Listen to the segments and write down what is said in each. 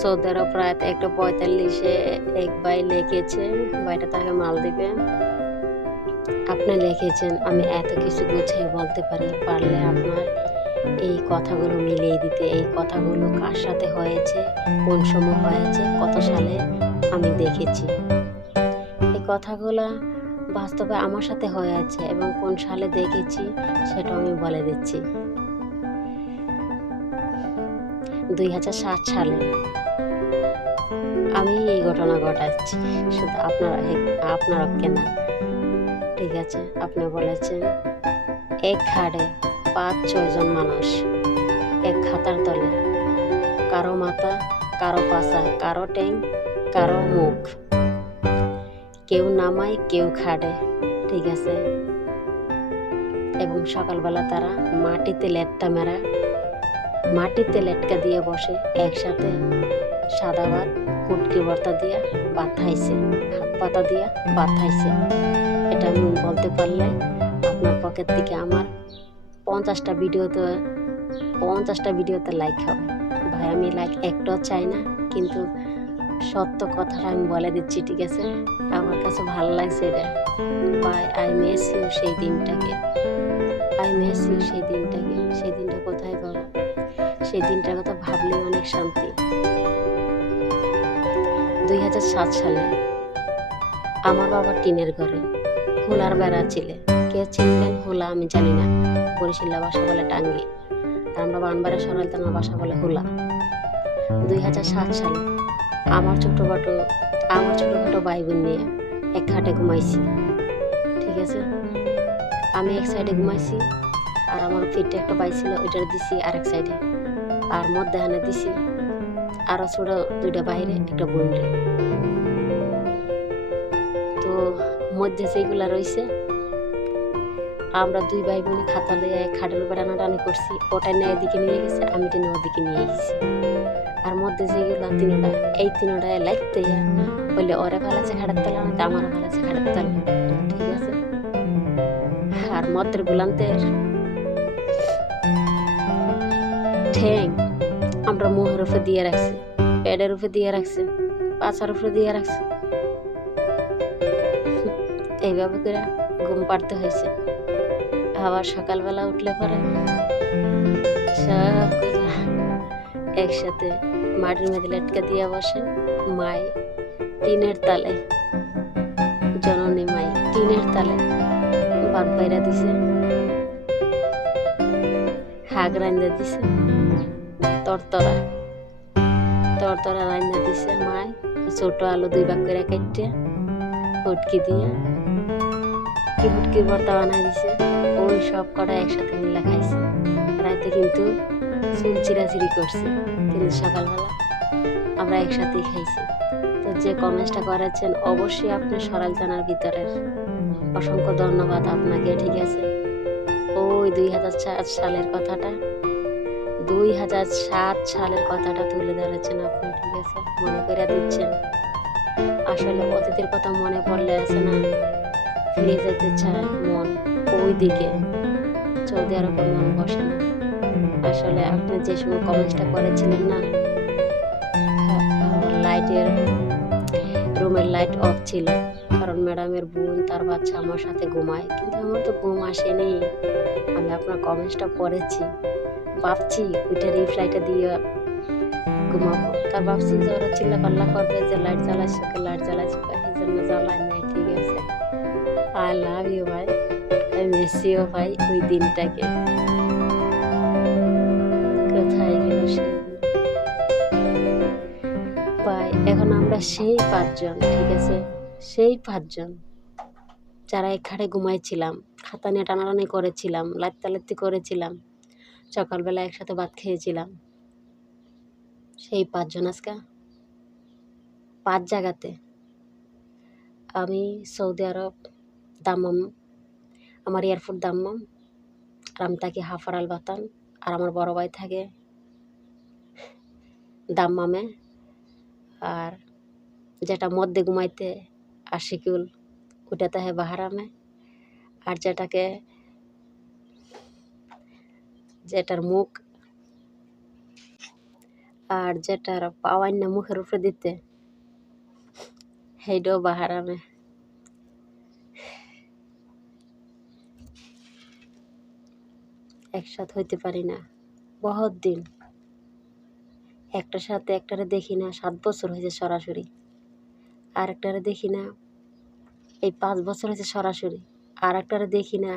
Saudi আরব একটা পঁয়তাল্লিশে এক ভাই লিখেছে, ভাইটা তাকে মাল দিবে। আপনি লিখেছেন, আমি এত কিছু গুছিয়ে বলতে পারি পারলে আপনার এই কথাগুলো মিলিয়ে দিতে, এই কথাগুলো কার সাথে হয়েছে, কোন সময় হয়েছে, কত সালে আমি দেখেছি। এই কথাগুলো বাস্তবে আমার সাথে হয়েছে এবং কোন সালে দেখেছি সেটা আমি বলে দিচ্ছি। দুই হাজার সাত সালে। আমি এই ঘটনা ঘটাচ্ছি। শুধু আপনারা আপনারা কেনা ঠিক আছে, আপনি বলেছেন, এক খাড়ে পাঁচ ছয়জন মানুষ এক খাতার তলে। কারও মাথা, কারও পাশা কারও ট্যাং কারও মুখ। কেউ নামায়, কেউ খাড়ে। ঠিক আছে? এবং সকালবেলা তারা মাটিতে লেটটা মেরা মাটিতে লেটকা দিয়ে বসে, একসাথে সাদা ভাত কুটকি ভর্তা দিয়ে ভাত খাইছে হাত পাতা দিয়ে ভাত খাইছে এটা আমি বলতে পারলে আপনার পকেট থেকে আমার পঞ্চাশটা ভিডিওতে পঞ্চাশটা ভিডিওতে লাইক হবে। ভাই, আমি লাইক একটাও চাই না, কিন্তু সত্য কথাটা আমি বলে দিচ্ছি, ঠিক আছে? আমার কাছে ভালো লাগছে এটা। ভাই আই মিস ইউ সেই দিনটাকে। আই মিস ইউ সেই দিনটাকে। সেই দিনটার কথা ভাবলে অনেক শান্তি। দুই হাজার সাত সালে আমার বাবা টিনের ঘরে হোলার বেড়া ছিলে। কে চিনলেন হোলা, আমি জানি না। বরিশিল্লা বাসা বলে টাঙ্গি। আর আমরা বানবারে সরাইতে আমার বাসা বলে হোলা। দুই হাজার সাত সালে আমার ছোটোখাটো আমার ছোটোখাটো ভাই বোন নিয়ে এক খাটে ঘুমাইছি। ঠিক আছে? আমি এক সাইডে ঘুমাইছি, আর আমার ফিটে একটা বাই ছিল, ওইটার দিছি আরেক সাইডে আর মধ্যখানে দিছি। আরও ছোট দুইটা বাইরে, একটা বোন রে তো মধ্যে যেগুলা রয়েছে আমরা দুই ভাই বোনে খাতা লইয়া খাটের উপরে টানাটানি করছি। ওটা নিয়ে এদিকে নিয়ে গেছে, আমি টেনে ওদিকে নিয়ে গেছি। আর মধ্যে যেগুলা তিনটা, এই তিনটা লাগতে বললে ওরে ভালো আছে খাটের তলা না আমারও ভালো আছে খাটের তলা ঠিক আছে? আর মদ্রের গুলান্তের ঠ্যাং। আমরা মুহের উপরে দিয়ে রাখছি, পেটের উপরে দিয়ে রাখছি, পাছার উপরে দিয়ে রাখছি। এইভাবে করে ঘুম পাড়তে হয়েছে। আবার সকালবেলা উঠলে পরে সব একসাথে মাটির মধ্যে লেটকা দিয়ে বসে। মাই টিনের তালে, জননী মাই টিনের তালে ভাত বাইরা দিছে, হাগ রান্দা দিছে। তরতরা। তরতরা রান্না দিছে মায় ছোট আলু দুই ভাগ করে কেটে হুটকি দিয়ে। কি হুটকির ভর্তা বানাই দিছে, ওই সব কটা একসাথে মিলে খাইছে। রাতে কিন্তু চুল চিরাচিরি করছে কিন্তু সকালবেলা। আমরা একসাথেই খাইছি। তো যে কমেন্টসটা করেছেন, অবশ্যই আপনি সরাল জানার ভিতরের অসংখ্য ধন্যবাদ আপনাকে ঠিক আছে? ওই দুই হাজার সাত সালের কথাটা। দুই হাজার সাত সালের কথাটা তুলে ধরেছেন আপনি, ঠিক আছে? মনে করে দিচ্ছেন। আসলে অতীতের কথা মনে পড়লে আছে না, ফিরে যেতে চায় মন ওই দিকে। সৌদি আরবে মন বসে না। আসলে আপনি যে সময় কমেন্টসটা করেছিলেন না লাইটের রুমের লাইট অফ ছিল। কারণ ম্যাডামের বোন, তার বাচ্চা আমার সাথে ঘুমায়, কিন্তু আমার তো ঘুম আসেনি। আমি আপনার কমেন্টসটা পড়েছি ভাবছি ওইটা রিপ্লাইটা দিয়ে ঘুমাবো। তার ভাবছি যে ওরা চিল্লা পাল্লা করবে যে লাইট জ্বালাইছে ওকে লাইট জ্বালাইছে এই জন্য জ্বালাই নাই, ঠিক আছে। আই লাভ ইউ ভাই। আই মিস ইউ ভাই, ওই দিনটাকে। কোথায় গেল সে? ভাই, এখন আমরা সেই পাঁচজন, ঠিক আছে? সেই পাঁচজন যারা এখানে ঘুমাইছিলাম, খাতা নিয়ে টানাটানি করেছিলাম, লাত্তালাত্তি করেছিলাম সকালবেলা একসাথে ভাত খেয়েছিলাম। সেই পাঁচজন আজকে। পাঁচ জায়গাতে। আমি, সৌদি আরব, দাম্মাম, আমার এয়ারপোর্ট দাম্মাম, আর আমি থাকি হাফারাল বাতান, আর আমার বড় ভাই থাকে দাম্মামে। আর যেটা মধ্যে ঘুমাইতে আশিকুল ওটাতে হয় বাহারামে। আর যেটাকে যেটার মুখ আর যেটার পাওয়াই না মুখের উপরে দিতে, সেইটাও বাহারামে একসাথ হইতে পারি না। বহুত দিন। একটার সাথে একটারে দেখি না, সাত বছর হয়েছে সরাসরি। আর একটারে দেখি না, এই পাঁচ বছর হয়েছে সরাসরি। আর একটারে দেখি না,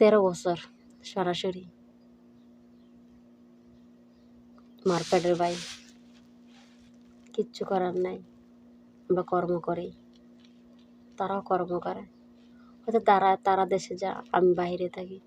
তেরো বছর সরাসরি। মার্কেটের বাই কিচ্ছু করার নাই আমরা কর্ম করি। তারাও কর্ম করে। হয়তো তারা তারা দেশে যা, আমি বাইরে থাকি।